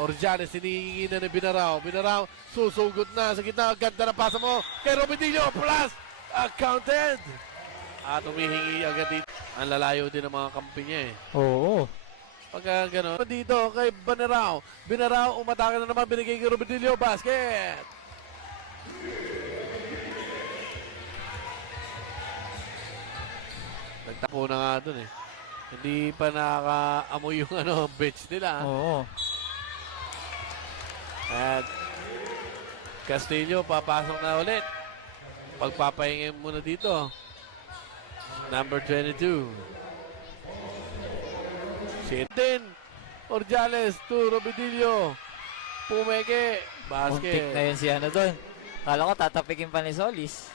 Orjales, hinihingi na ni Binarao. Binarao, susugod na sa gitna. Ganda na pasa mo kay Robidillo. Plus, counted. At humihingi agad dito. Ang lalayo din ng mga kampi niya eh. Oo. Pagka gano'n. Dito kay Binarao. Binarao, umatake na naman. Binigay kay Robidillo. Basket. Nagtapo na nga dun eh. Hindi pa nakakaamoy yung bench nila. Oo. At Castillo papasok na ulit. Pagpapahingin muna dito. Number 22. Sintin. Orjales to Robidillo. Pumeke. Muntik Basket. na yun si doon. Kala ko tatapikin pa ni Solis.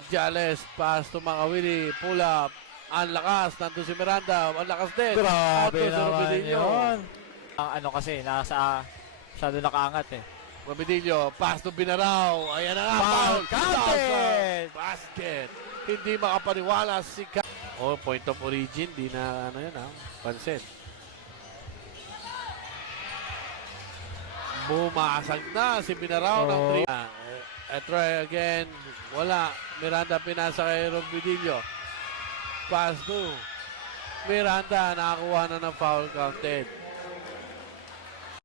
Orjales. Pass to Makawili. Pull up. Ang lakas. Nandun si Miranda. Ang lakas din. Grabe Out to si naman Robidillo. yun. Ang kasi, masyado nakaangat eh. Robidillo, pass to Binarao. Ayan na nga. Foul. Counted! Basket. Hindi makapaniwala si point of origin. Di na yun pansin. Bumasag na si Binarao ng 3. Try again. Wala. Miranda pinasa kay Robidillo. Pass to Miranda. Nakakuha na ng foul counted.